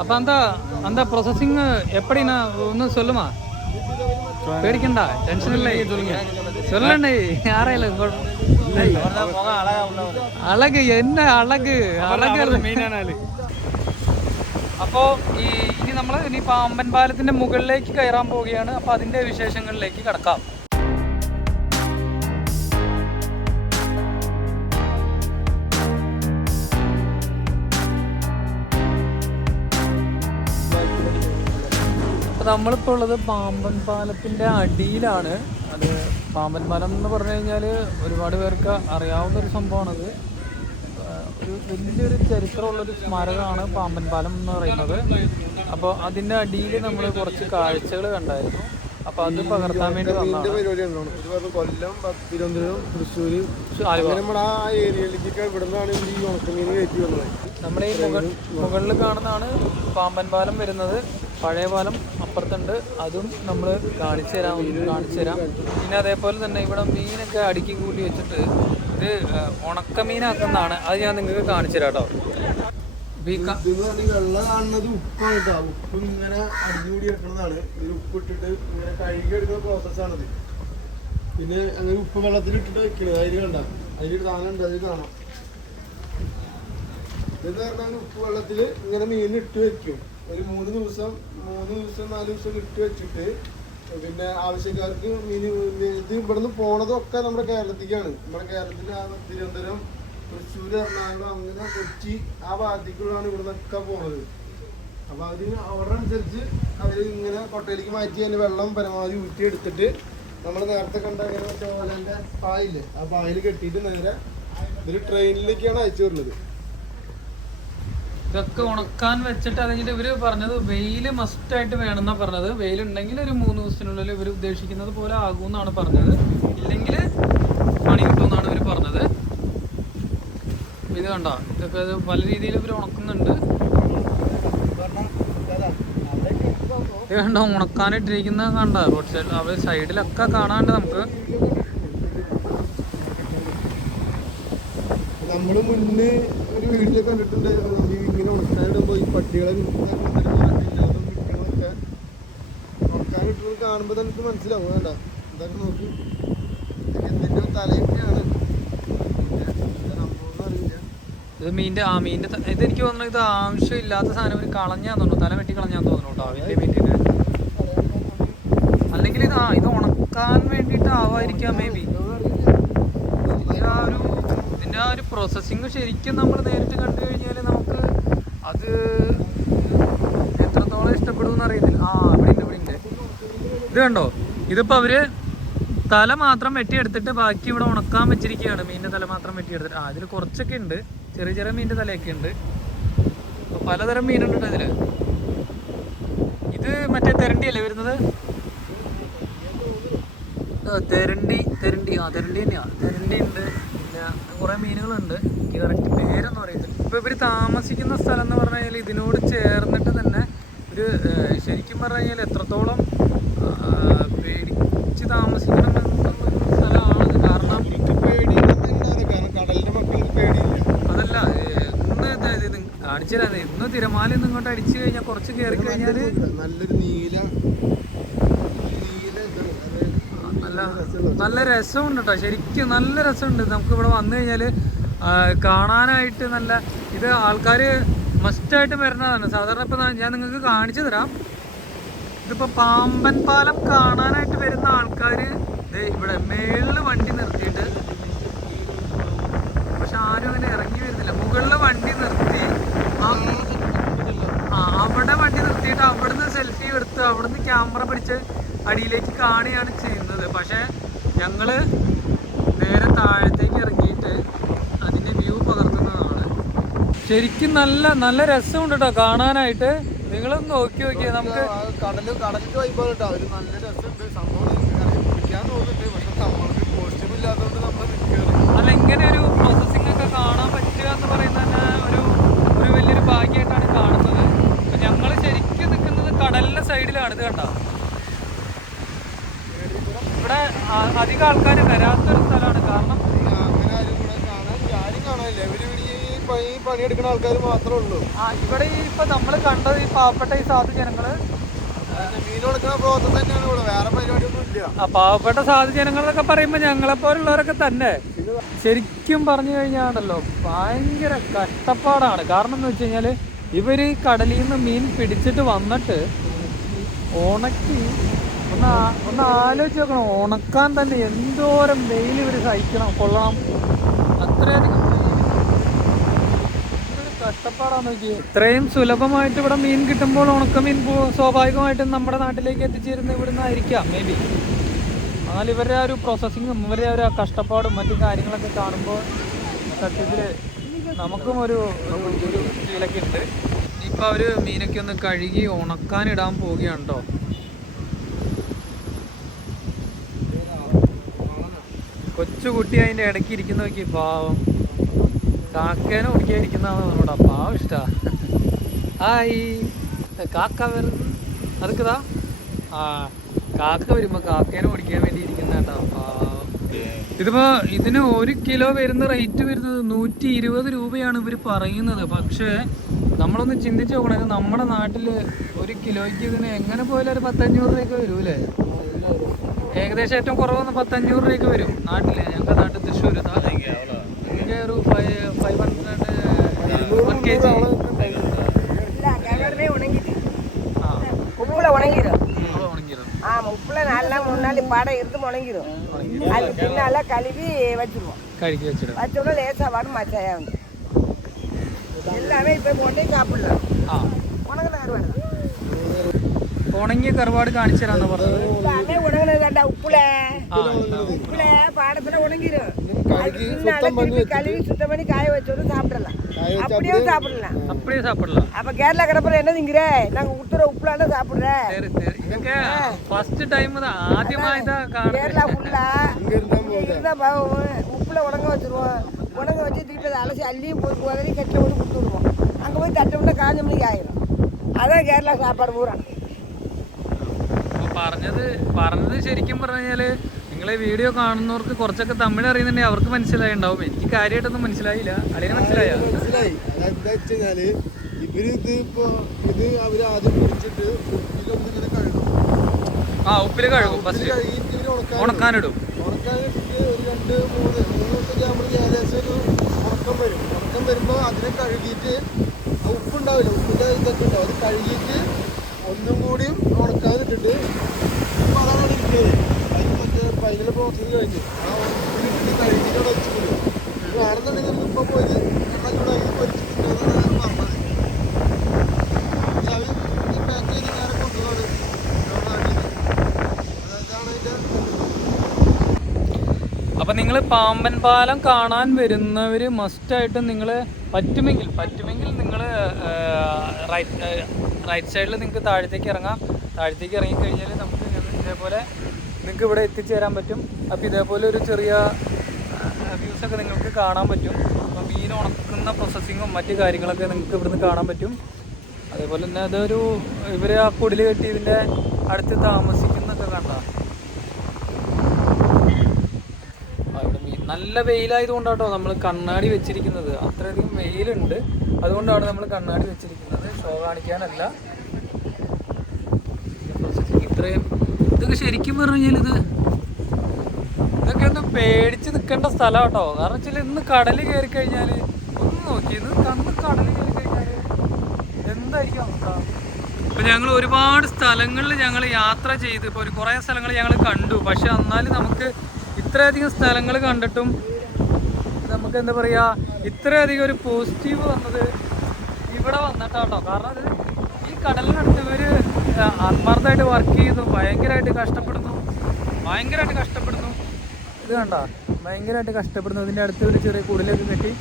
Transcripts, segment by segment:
அப்போ அந்த அந்த ப்ரொசஸிங் எப்படிண்ணா ஒன்றும் சொல்லுமா പേടിക്കണ്ട ടെൻഷൻ ഇല്ലേ സൊല്ലണ്ടേ ആരായാലും അളക് എന്നെ അളക്. അളക് അപ്പോ ഈ ഇനി നമ്മൾ ഇനി അമ്പൻ പാലത്തിന്റെ മുകളിലേക്ക് കയറാൻ പോവുകയാണ്. അപ്പൊ അതിന്റെ വിശേഷങ്ങളിലേക്ക് കടക്കാം. അപ്പൊ നമ്മളിപ്പോൾ ഉള്ളത് പാമ്പൻ പാലത്തിന്റെ അടിയിലാണ്. അത് പാമ്പൻ പാലം എന്ന് പറഞ്ഞു കഴിഞ്ഞാൽ ഒരുപാട് പേർക്ക് അറിയാവുന്ന ഒരു സംഭവമാണത്. ഒരു വലിയൊരു ചരിത്രമുള്ളൊരു സ്മാരകമാണ് പാമ്പൻ പാലം എന്ന് പറയുന്നത്. അപ്പോൾ അതിന്റെ അടിയിൽ നമ്മൾ കുറച്ച് കാഴ്ചകൾ കണ്ടായിരുന്നു. അപ്പോൾ അത് പകർത്താൻ വേണ്ടി വന്നതാണ്. പരിപാടിയാണ് ഇത് കൊല്ലം തിരുവനന്തപുരം തൃശ്ശൂര് നമ്മുടെ ആ ഇവിടുന്നാണ് ഈ ഉണക്കമീൻ കയറ്റി വന്നത്. നമ്മുടെ ഈ മുകളിൽ കാണുന്നതാണ് പാമ്പൻ പാലം വരുന്നത്. പഴയ പാലം അപ്പുറത്തുണ്ട്. അതും നമ്മൾ കാണിച്ചു തരാം കാണിച്ചു തരാം. പിന്നെ അതേപോലെ തന്നെ ഇവിടെ മീനൊക്കെ അടുക്കി കൂട്ടി വെച്ചിട്ട് ഇത് ഉണക്ക ഉണക്കമീനാക്കുന്നതാണ്. അത് ഞാൻ നിങ്ങൾക്ക് കാണിച്ചു തരാം കേട്ടോ. വെള്ള കാണുന്നത് ഉപ്പാണ് കേട്ടോ. ഉപ്പ് ഇങ്ങനെ അടിഞ്ഞുകൂടി എടുക്കുന്നതാണ്. ഇതിൽ ഉപ്പ് ഇട്ടിട്ട് ഇങ്ങനെ കഴുകി എടുക്കുന്ന പ്രോസസ്സാണിത് പിന്നെ അങ്ങനെ ഉപ്പ് വെള്ളത്തിൽ ഇട്ടിട്ട് വെക്കണത് അതിൽ കണ്ട? അതിൽ സാധനം ഉണ്ട്. അതിൽ കാണാം. ഇത് പറഞ്ഞാൽ ഉപ്പ് വെള്ളത്തിൽ ഇങ്ങനെ മീൻ ഇട്ട് വെക്കും. ഒരു മൂന്ന് ദിവസം മൂന്ന് ദിവസം നാല് ദിവസം ഇട്ട് വെച്ചിട്ട് പിന്നെ ആവശ്യക്കാർക്ക് മീൻ ഇത് ഇവിടുന്ന് പോണതൊക്കെ നമ്മുടെ കേരളത്തിലേക്കാണ് നമ്മുടെ കേരളത്തിൽ ആ തിരുവനന്തപുരം തൃശ്ശൂർ എറണാകുളം അങ്ങനെ കൊച്ചി ആ ഭാഗത്തേക്കുള്ളതാണ് ഇവിടുന്നൊക്കെ പോണത്. അപ്പൊ അവർ ഓർഡർ അനുസരിച്ച് അവർ ഇങ്ങനെ കൊട്ടയിലേക്ക് മാറ്റി അതിന്റെ വെള്ളം പരമാവധി ഊറ്റി എടുത്തിട്ട് നമ്മൾ നേരത്തെ കണ്ട അങ്ങനെ ചോലന്റെ പായില്ലേ ആ പായിൽ കെട്ടിയിട്ട് നേരെ ഒരു ട്രെയിനിലേക്കാണ് അയച്ചു വരുന്നത്. ഇതൊക്കെ ഉണക്കാൻ വെച്ചിട്ട് അതെങ്കിൽ ഇവർ പറഞ്ഞത് ആയിട്ട് വേണമെന്നാ പറഞ്ഞത്. വെയിലുണ്ടെങ്കിൽ ഒരു മൂന്ന് ദിവസത്തിനുള്ളിൽ ഇവർ ഉദ്ദേശിക്കുന്നത് പോലെ ആകുമെന്നാണ് പറഞ്ഞത്. ഇല്ലെങ്കിൽ പണി കിട്ടുമെന്നാണ് ഇവർ പറഞ്ഞത്. ഇത് കണ്ട? ഇതൊക്കെ ഇത് പല രീതിയിൽ ഇവർ ഉണക്കുന്നുണ്ട്. ഇത് കണ്ട? ഉണക്കാനിട്ടിരിക്കുന്ന കണ്ട? റോഡ് സൈഡിൽ അവർ സൈഡിലൊക്കെ കാണാണ്ട് നമുക്ക്. നമ്മൾ മുന്നേ ഒരു വീട്ടിൽ കണ്ടിട്ടുണ്ടായിരുന്നു. ഉണക്കാനിടുമ്പോ ഈ പട്ടികളെ കുട്ടികളൊക്കെ ഉണക്കാനിട്ടത് കാണുമ്പോൾ നമുക്ക് മനസ്സിലാവും. വേണ്ട. ഇതൊക്കെ നോക്കി. എന്തിന്റെ തലയൊക്കെയാണ്? ഇത് മീന്റെ ആ മീന്റെ ഇത് എനിക്ക് തോന്നുന്നു ഇത് ആവശ്യമില്ലാത്ത സാധനം ഒരു കളഞ്ഞാന്ന് തല വെട്ടി കളഞ്ഞാന്ന് തോന്നുന്നു കേട്ടോ വലിയ മീറ്റിന് അല്ലെങ്കിൽ ഇത് ആ ഇത് ഉണക്കാൻ വേണ്ടിയിട്ട് ആവാതിരിക്കാം മേ ബി ആ ഒരു ഇതിന്റെ ആ ഒരു പ്രോസസ്സിങ് ശരിക്കും നമ്മൾ നേരിട്ട് കണ്ടു കഴിഞ്ഞാൽ നമുക്ക് അത് എത്രത്തോളം ഇഷ്ടപ്പെടുമെന്ന് അറിയത്തില്ല. ആ ഉണ്ട് ഇവിടെ ഇത് കണ്ടോ? ഇതിപ്പോ അവർ തല മാത്രം വെട്ടിയെടുത്തിട്ട് ബാക്കി ഇവിടെ ഉണക്കാൻ വെച്ചിരിക്കുകയാണ്. മീനിന്റെ തല മാത്രം വെട്ടിയെടുത്തിട്ട്. ആ ഇതിൽ കുറച്ചൊക്കെ ഉണ്ട്. ചെറിയ ചെറിയ മീനിന്റെ തലയൊക്കെ ഉണ്ട്. പലതരം മീനുണ്ട് ഇതിൽ. ഇത് മറ്റേ തെരണ്ടി അല്ലേ വരുന്നത്? തെരണ്ടി തെരണ്ടി. ആ തെരണ്ടി തന്നെയാ തെരണ്ടി ഉണ്ട്. കുറെ മീനുകളുണ്ട്. എനിക്ക് കറക്റ്റ് പേരൊന്നും അറിയത്തില്ല. ഇപ്പൊ ഇവർ താമസിക്കുന്ന സ്ഥലം എന്ന് പറഞ്ഞു കഴിഞ്ഞാൽ ഇതിനോട് ചേർന്നിട്ട് തന്നെ ഒരു ഏർ, ശരിക്കും പറഞ്ഞു കഴിഞ്ഞാൽ എത്രത്തോളം പേടിച്ച് താമസിക്കണം എന്നുള്ള സ്ഥലമാണ് കാരണം എനിക്ക് മക്കൾക്ക് പേടിയില്ല. അതല്ല ഇന്ന് ഇത് ഇത് കാണിച്ചു തരാം ഇന്ന് തിരമാല ഇങ്ങോട്ട് അടിച്ചു കഴിഞ്ഞാൽ കുറച്ച് കയറി കഴിഞ്ഞാൽ നല്ലൊരു നീല നീല ഇതാണ്. അതായത് നല്ല നല്ല രസമുണ്ട് കേട്ടോ ശരിക്കും നല്ല രസമുണ്ട്. നമുക്ക് ഇവിടെ വന്നു കഴിഞ്ഞാൽ കാണാനായിട്ട് നല്ല ഇത് ആൾക്കാർ മസ്റ്റായിട്ട് വരുന്നതാണ്. സാധാരണ ഇപ്പം ഞാൻ നിങ്ങൾക്ക് കാണിച്ചു തരാം. ഇതിപ്പോൾ പാമ്പൻ പാലം കാണാനായിട്ട് വരുന്ന ആൾക്കാർ ഇവിടെ മേളിൽ വണ്ടി നിർത്തിയിട്ട് പക്ഷെ ആരും അങ്ങനെ ഇറങ്ങി വരുന്നില്ല. മുകളിൽ വണ്ടി നിർത്തി അവിടെ വണ്ടി നിർത്തിയിട്ട് അവിടുന്ന് സെൽഫി എടുത്ത് അവിടുന്ന് ക്യാമറ പിടിച്ച് അടിയിലേക്ക് കാണുകയാണ് ചെയ്യുന്നത്. പക്ഷെ ഞങ്ങൾ നേരെ താഴത്തേക്ക് ഇറങ്ങിയിട്ട് അതിന്റെ വ്യൂ പകർത്തുന്നതാണ്. ശരിക്കും നല്ല നല്ല രസമുണ്ട് കേട്ടോ കാണാനായിട്ട്. നിങ്ങളൊന്ന് നോക്കി നോക്കിയാൽ നമുക്ക് കടൽ കടലിന്റെ വൈബാണ് കേട്ടോ. ഒരു നല്ല രസമുണ്ട്. സംഭവം പിടിക്കാൻ തോന്നുന്നുണ്ട്. പക്ഷെ നമ്മൾക്ക് കോസ്റ്റ്യൂം ഇല്ലാത്തതുകൊണ്ട് നമ്മൾ അല്ല ഇങ്ങനെ ഒരു പ്രോസസ്സിംഗ് ഒക്കെ കാണാൻ പറ്റുക എന്ന് പറയുന്നത് തന്നെ ഒരു ഒരു വലിയൊരു ഭാഗ്യമായിട്ടാണ് കാണുന്നത് അപ്പൊ ഞങ്ങൾ ശരിക്കും നിൽക്കുന്നത് കടലിന്റെ സൈഡിലാണ് ഇത് കണ്ട ഇവിടെ ആ- അധികം ആൾക്കാർ വരാത്തൊരു സ്ഥലമാണ്. കാരണം അങ്ങനെ ആരും ഇവിടെ കാണാൻ ആരും കാണാനില്ല. ഇവർ ഇവിടെ ഈ പണിയെടുക്കുന്ന ആൾക്കാർ മാത്രമേ ഉള്ളൂ. ആ ഇവിടെ ഈ ഇപ്പൊ നമ്മൾ കണ്ടത് ഈ പാവപ്പെട്ട ഈ സാധു ജനങ്ങൾ. മീൻ കൊടുക്കുന്ന പ്രോസസ് തന്നെയാണ് ഇവിടെ. വേറെ പരിപാടിയൊന്നും ഇല്ല. ആ പാവപ്പെട്ട സാധു ജനങ്ങളൊക്കെ പറയുമ്പോ ഞങ്ങളെ പോലുള്ളവരൊക്കെ തന്നെ. ശരിക്കും പറഞ്ഞു കഴിഞ്ഞാണല്ലോ ഭയങ്കര കഷ്ടപ്പാടാണ്. കാരണം എന്ന് വെച്ച് കഴിഞ്ഞാൽ ഇവർ കടലിൽ നിന്ന് മീൻ പിടിച്ചിട്ട് വന്നിട്ട് ഉണക്കി ഒന്ന് ഒന്ന് ആലോചിച്ച് നോക്കണം. ഉണക്കാൻ തന്നെ എന്തോരം വെയിൽ ഇവർ സഹിക്കണം. കൊള്ളണം അത്രയധികം കഷ്ടപ്പാടാന്ന് നോക്കി ഇത്രയും സുലഭമായിട്ട് ഇവിടെ മീൻ കിട്ടുമ്പോൾ ഉണക്കമീൻ മീൻ സ്വാഭാവികമായിട്ടും നമ്മുടെ നാട്ടിലേക്ക് എത്തിച്ചേരുന്ന ഇവിടുന്ന് ആയിരിക്കാം മേ ബി എന്നാൽ ഇവരുടെ ആ ഒരു പ്രോസസ്സിങ്ങും ഇവരുടെ ഒരു കഷ്ടപ്പാടും മറ്റു കാര്യങ്ങളൊക്കെ കാണുമ്പോൾ സത്യത്തിൽ നമുക്കും ഒരു ഫീലൊക്കെ ഉണ്ട്. ഇനിയിപ്പോൾ അവർ മീനൊക്കെ ഒന്ന് കഴുകി ഉണക്കാനിടാൻ പോവുകയാണ് കേട്ടോ കൊച്ചുകുട്ടി അതിന്റെ ഇടയ്ക്ക് ഇരിക്കുന്ന നോക്കി പാവം. കാക്കേനെ കുടിക്കാതിരിക്കുന്നതാണ് നമ്മളോട് പാവം ഇഷ്ടാ. ഹായ്. കാക്ക വരുന്നു. അതൊക്കെതാ ആ കാക്ക വരുമ്പോൾ കാക്കേനെ കുടിക്കാൻ വേണ്ടി ഇരിക്കുന്നതാട്ടാ പാവം. ഇതിപ്പോ ഇതിന് ഒരു കിലോ വരുന്ന റേറ്റ് വരുന്നത് നൂറ്റി ഇരുപത് രൂപയാണ് ഇവർ പറയുന്നത്. പക്ഷേ നമ്മളൊന്ന് ചിന്തിച്ച് നോക്കണേ നമ്മുടെ നാട്ടിൽ ഒരു കിലോയ്ക്ക് ഇതിന് എങ്ങനെ പോയാലും ഒരു പത്തഞ്ഞൂറ് രൂപയൊക്കെ വരൂലേ ഏകദേശം ഏറ്റവും കുറവൊന്ന് പത്തഞ്ഞൂറ് രൂപയൊക്കെ വരും നാട്ടില് ഞങ്ങളുടെ നാട്ടിൽ തൃശ്ശൂർ ഒരു five five hundred one K G இல்ல கிணறுலே உணங்கிது ആ உப்புல உணங்கிடும் നമ്മൾ ഉണങ്ങിയത് ஆமா உப்புல நாலு நாள் மூணு நாள் பாடம் இருந்து முணங்கிடும் அது பின்னால கழுவி வச்சிருவோம் കഴുകി വെച്ചിടും வச்ச உடனே லேசா வாடும் மச்சாயா வந்து எல்லாமே இப்ப கொண்டே சாப்பிடலாம் ആ உணங்கின அறுவாடு ഉണങ്ങിയ കറുപാട് കാണിച്ചു തരാന്ന് പറഞ്ഞത് தாண்டா உப்புல. உப்புல பாடத்துல உணங்கிரும் கழுவி சுத்தம் பண்ணி காய வச்சோன்னு சாப்பிடலாம். அப்படியே சாப்பிடலாம். அப்படியே சாப்பிடலாம். அப்ப கேரளா கடப்புல என்ன திங்கிற? நாங்க உத்துற உப்புலான சாப்பிடுற. சரி சரி. ஃபர்ஸ்ட் டைம் தான். ஆதிமா இதான் கேரளா ஃபுல்லா இங்க இருந்தா உப்புல உணங்க வச்சிருவோம். உணங்க வச்சு திருப்பி அதை அலசி அள்ளியும் போய் உதவி கட்டில போட்டு கொடுத்து விடுவோம். அங்கே போய் தட்டோம்னா காஞ்ச மணிக்கு ஆயிரும். அதான் கேரளா சாப்பாடு பூரா. പറഞ്ഞത് പറഞ്ഞത് ശരിക്കും പറഞ്ഞു കഴിഞ്ഞാൽ നിങ്ങളെ വീഡിയോ കാണുന്നവർക്ക് കുറച്ചൊക്കെ തമിഴ് അറിയുന്നുണ്ടെങ്കിൽ അവർക്ക് മനസ്സിലായിണ്ടാവും. എനിക്ക് കാര്യമായിട്ടൊന്നും മനസ്സിലായില്ല. അല്ലെങ്കിൽ മനസ്സിലായോ? മനസ്സിലായി. അതെന്താ വെച്ചാൽ ഇവർ ഇത് ഇപ്പൊ ഇത് അവർ ആദ്യം പിടിച്ചിട്ട് ഉപ്പിലൊന്ന് ഇങ്ങനെ കഴുകും. ആ ഉപ്പിൽ കഴുകും ഫസ്റ്റ് കഴുകിയിട്ട് ഇവർ ഉണക്കാൻ ഉണക്കാനിടും. ഉണക്കാനിട്ടിട്ട് ഒരു രണ്ട് മൂന്ന് മൂന്ന് ഏകദേശം ഒരു ഉണക്കം വരും. ഉണക്കം വരുമ്പോൾ അതിനെ കഴുകിയിട്ട് ഉപ്പുണ്ടാവില്ല. ഉപ്പിന്റെ ഇതൊക്കെ ഉണ്ടാവും. അത് കഴുകിയിട്ട് ഒന്നും കൂടിയും ഉണക്കാനിട്ടിട്ട് ഇപ്പം അതാണ് ഇരിക്കുന്നത്. അതിന് മറ്റേ ഫൈനൽ പ്രോസസ്സ് കഴിഞ്ഞു. ആ ഉപ്പിലിട്ടിട്ട് കഴിഞ്ഞിട്ട് അവിടെ കൊടുക്കും ഇത് വേണമെന്നുണ്ടെങ്കിൽ നമുക്ക് ഇപ്പം പോയി എണ്ണ പറഞ്ഞത്. പക്ഷെ അവർ നിങ്ങൾ പാമ്പൻ പാലം കാണാൻ വരുന്നവര് മസ്റ്റായിട്ട് നിങ്ങൾ പറ്റുമെങ്കിൽ പറ്റുമെങ്കിൽ നിങ്ങൾ റൈറ്റ് റൈറ്റ് സൈഡിൽ നിങ്ങൾക്ക് താഴത്തേക്ക് ഇറങ്ങാം. താഴത്തേക്ക് ഇറങ്ങിക്കഴിഞ്ഞാൽ നമുക്ക് ഇതേപോലെ നിങ്ങൾക്ക് ഇവിടെ എത്തിച്ചേരാൻ പറ്റും. അപ്പോൾ ഇതേപോലെ ഒരു ചെറിയ വ്യൂസ് ഒക്കെ നിങ്ങൾക്ക് കാണാൻ പറ്റും. അപ്പോൾ മീൻ ഉണക്കുന്ന പ്രോസസ്സിങ്ങും മറ്റ് കാര്യങ്ങളൊക്കെ നിങ്ങൾക്ക് ഇവിടുന്ന് കാണാൻ പറ്റും. അതേപോലെ തന്നെ അതൊരു ഇവർ ആ കുടിൽ കെട്ടി ഇതിന്റെ അടുത്ത് താമസിക്കുന്നൊക്കെ കണ്ട അവിടെ മീൻ നല്ല വെയിലായതുകൊണ്ടാട്ടോ നമ്മൾ കണ്ണാടി വെച്ചിരിക്കുന്നത്. അത്രയധികം വെയിലുണ്ട്. അതുകൊണ്ടാണ് നമ്മൾ കണ്ണാടി വെച്ചിരിക്കുന്നത്. ഷോ കാണിക്കാനല്ല. ഇത്രയും ഇതൊക്കെ ശരിക്കും പറഞ്ഞു കഴിഞ്ഞാൽ ഇത് ഇതൊക്കെ ഒന്ന് പേടിച്ച് നിൽക്കേണ്ട സ്ഥലം കേട്ടോ കാരണം വെച്ചാൽ ഇന്ന് കടൽ കയറി കഴിഞ്ഞാൽ ഒന്ന് നോക്കി. ഇത് കണ്ണ് കടൽ കയറി കഴിഞ്ഞാൽ എന്തായിരിക്കും അവസ്ഥ? ഇപ്പം ഞങ്ങൾ ഒരുപാട് സ്ഥലങ്ങളിൽ ഞങ്ങൾ യാത്ര ചെയ്ത്. ഇപ്പോൾ ഒരു കുറേ സ്ഥലങ്ങൾ ഞങ്ങൾ കണ്ടു. പക്ഷെ എന്നാലും നമുക്ക് ഇത്രയധികം സ്ഥലങ്ങൾ കണ്ടിട്ടും നമുക്ക് എന്താ പറയാ ഇത്രയധികം ഒരു പോസിറ്റീവ് വന്നത് ഇവിടെ വന്നിട്ടാട്ടോ. കാരണം അത് ഈ കടലിനടുത്ത് ഇവർ ആത്മാർത്ഥമായിട്ട് വർക്ക് ചെയ്യുന്നു ഭയങ്കരമായിട്ട് കഷ്ടപ്പെടുന്നു ഭയങ്കരമായിട്ട് കഷ്ടപ്പെടുന്നു. ഇത് കണ്ട? ഭയങ്കരമായിട്ട് കഷ്ടപ്പെടുന്നു. ഇതിന്റെ അടുത്ത് ഒരു ചെറിയ കുടിലൊക്കെ കെട്ടി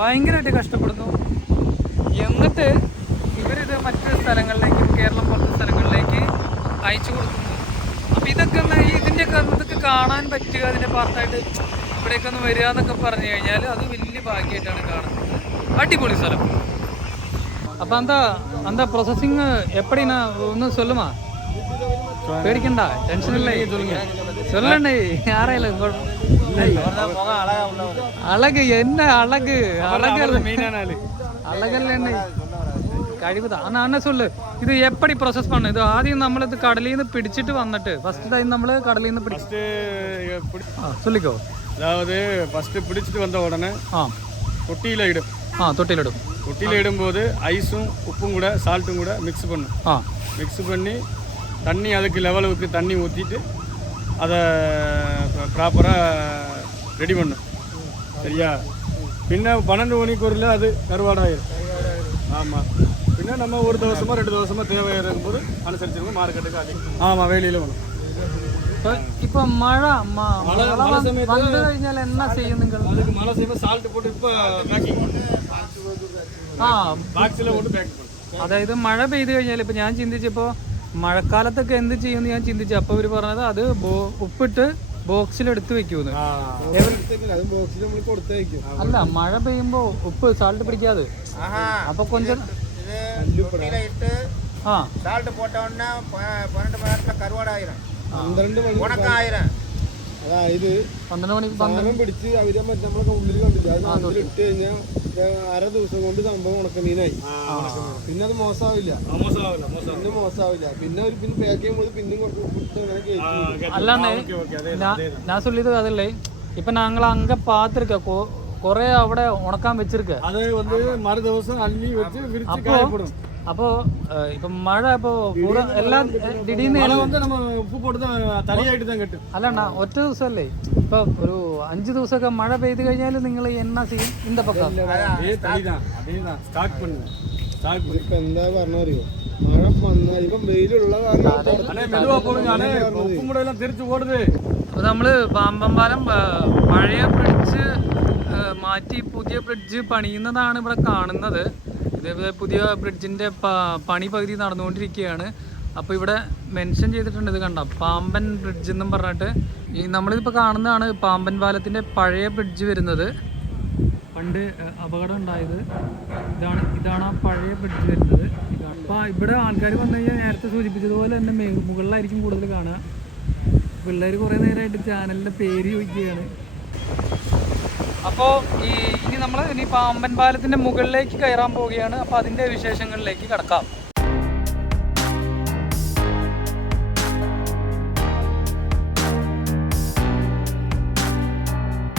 ഭയങ്കരമായിട്ട് കഷ്ടപ്പെടുന്നു. എന്നിട്ട് ഇവരിത് മറ്റു സ്ഥലങ്ങളിലേക്ക് കേരളം പോലത്തെ സ്ഥലങ്ങളിലേക്ക് അയച്ചു കൊടുക്കുന്നു. ഒന്ന് ഈ ഇതിൻ്റെയൊക്കെ ഇതൊക്കെ കാണാൻ പറ്റുക അതിൻ്റെ പാർട്ടായിട്ട് ഇവിടെയൊക്കെ ഒന്ന് വരിക എന്നൊക്കെ പറഞ്ഞു കഴിഞ്ഞാൽ അത് വലിയ ഭാഗ്യമായിട്ടാണ് കാണുന്നത് അടിപൊളി സ്ഥലം அப்போ அந்த அந்த ப்ரொசஸிங் எப்படிண்ணா ஒன்றும் சொல்லுமா பேடிக்கண்டா டென்ஷன் இல்லை சொல்லுங்க சொல்லண்டே யாரும் இல்லை அழகு என்ன அழகு அழகு அழகல்ல என்ன കഴിവുതാ ആ അണ്ണ சொல்லு ഇത് എപ്പടി പ്രോസസ് பண்ணு ഇത് ആദ്യം നമ്മൾ ഇത് കടലിൽ നിന്ന് പിടിച്ചിട്ട് വന്നിട്ട് ഫസ്റ്റ് ടൈം നമ്മൾ കടലിൽ നിന്ന് പിടിച്ചു ஃபஸ்ட்டு பிடி ആ ചൊല്ലിക്കോ அதாவது ஃபஸ்ட்டு பிடிச்சிட்டு வந்த உடனே ആ தொட்டியில் இடும் ആ തൊട്ടിലിടും தொட்டியில் இடும்போது ஐஸும் உப்பும் கூட சால்ட்டும் கூட மிக்ஸ் பண்ணும் ആ மிக்ஸ் பண்ணி தண்ணி அதுக்கு லெவலுக்கு தண்ணி ஊற்றிட்டு அதை ப்ராப்பராக ரெடி பண்ணும் சரியா பின்ன பன்னெண்டு மணிக்கூரில் அது கருவாடாயிரும் ஆமாம் பின்ன நம்ம ஒரு தோசமாக ரெண்டு தோசமாக தேவை இருக்கும்போது அனுசரிச்சிருக்கோம் மார்க்கெட்டுக்கு அது ஆமாம் வெளியில் வேணும் ഇപ്പൊ ഇപ്പൊ മഴ മ- മഴ- മഴ മഴ വന്ന് സമയത്ത് വന്നു കഴിഞ്ഞാൽ എന്നാ ചെയ്യും നിങ്ങൾ அதுக்கு மழை செய்யும்போது சால்ட் போட்டு இப்போ பேக்கிங் பண்ணும் ആ பாக்ஸில் போட்டு பேக் பண்ணும் അതായത് മഴ പെയ്തു കഴിഞ്ഞാൽ ഇപ്പൊ ഞാൻ ചിന്തിച്ചപ്പോ മഴക്കാലത്തൊക്കെ എന്ത് ചെയ്യുമെന്ന് ഞാൻ ചിന്തിച്ചു അപ്പൊ അവര് പറഞ്ഞത് അത് ബോ- ഉപ്പിട്ട് ബോക്സിൽ എടുത്ത് വെക്കൂന്ന് അത് ബോക്സിൽ നമ്മൾ കൊടുത്തയക്കും അല്ല മഴ പെയ്യുമ്പോ ഉപ്പ് സാൾട്ട് പിടിക്കാതെ അപ്പൊ കൊഞ്ചം இட்டு ആ சால்ட் போட்ட உடனே ப- பன்னெண்டு மணி நேரத்தில் கருவாடு ஆயிரும் പന്ത്രണ്ട് മണി உனக்கும் ஆயிரும் അതായത് പന്ത്രണ്ട് മണി പന്ത്രണ്ട് സാധനം പിടിച്ച് അവര് മറ്റേ നമ്മളെ ഉള്ളിൽ കണ്ടില്ല അത് അതിൽ ഇട്ട് കഴിഞ്ഞാൽ അര ദിവസം കൊണ്ട് സംഭവം ഉണക്കമീനായി പിന്നെ അത് മോശമാവില്ല மோசம் ஆகல மோசம் പിന്നെ മോശമാവില്ല പിന്നെ ഒരു പിന്നെ പാക്ക് ചെയ്യുമ്പോൾ പിന്നെയും കുറച്ച് ഉപ്പിട്ട് അങ്ങനെ കയറ്റി അല്ലാണ്ട് ஓகே ஓகே அதே ഞാൻ ഞാൻ ചൊല്ലിയത് അതല്ലേ ഇപ്പൊ ഞങ്ങൾ അങ്ക പാത്തിരിക്ക കൊറേ അവിടെ ഉണക്കാൻ വെച്ചിരിക്ക அது வந்து மறு ദിവസം அள்ளி வச்சு விரிச்சு അപ്പോ காயப்படும் അപ്പോ ഏഹ്, ഇപ്പൊ മഴ ഇപ്പൊ പൂര എല്ലാം ദിടീന്ന് மழை வந்து நம்ம உப்பு போட்டு தான் തലയായിട്ട് தான் കെട്ടും അല്ലണ്ണ ഒറ്റ ദിവസമല്ലേ ഇപ്പൊ ഒരു അഞ്ചു ദിവസമൊക്കെ മഴ പെയ്ത് കഴിഞ്ഞാൽ നിങ്ങൾ എന്നാ ചെയ്യും ഇന്ത പക്കം அதே தனி தான் அதே தான் ஸ்டாக் பண்ணு ஸ்டாக் பண்ணு ഇപ്പൊ എന്താ പറഞ്ഞറിയോ മഴ വന്നാൽ ഇപ്പം വെയിലുള്ള കാരണം அண்ணே மெதுவா போடுங்க அண்ணே உப்பு மூடை எல்லாம் தெரிச்சு ஓடுது അപ്പൊ നമ്മള് പാമ്പമ്പാലം ആ, പഴയ ബ്രിഡ്ജ് ആ, മാറ്റി പുതിയ ബ്രിഡ്ജ് പണിയുന്നതാണ് ഇവിടെ കാണുന്നത്. ഇതേപോലെ പുതിയ ബ്രിഡ്ജിന്റെ പ- പണി പകുതി നടന്നുകൊണ്ടിരിക്കുകയാണ്. അപ്പോൾ ഇവിടെ മെൻഷൻ ചെയ്തിട്ടുണ്ട് ഇത് കണ്ട? പാമ്പൻ ബ്രിഡ്ജ് എന്നും പറഞ്ഞിട്ട്. ഈ നമ്മളിതിപ്പോൾ കാണുന്നതാണ് പാമ്പൻ പാലത്തിന്റെ പഴയ ബ്രിഡ്ജ് വരുന്നത്. പണ്ട് അപകടം ഉണ്ടായത്. ഇതാണ് ഇതാണ് ആ പഴയ ബ്രിഡ്ജ് വരുന്നത്. അപ്പോൾ ഇവിടെ ആൾക്കാർ വന്നു കഴിഞ്ഞാൽ നേരത്തെ സൂചിപ്പിച്ചതുപോലെ തന്നെ മുകളിലായിരിക്കും കൂടുതൽ കാണുക. പിള്ളേർ കുറേ നേരമായിട്ട് ചാനലിന്റെ പേര് ചോദിക്കുകയാണ്. അപ്പോൾ ഈ ഇനി നമ്മൾ ഇനി പാമ്പൻ പാലത്തിന്റെ മുകളിലേക്ക് കയറാൻ പോവുകയാണ്. അപ്പോൾ അതിന്റെ വിശേഷങ്ങളിലേക്ക് കടക്കാം.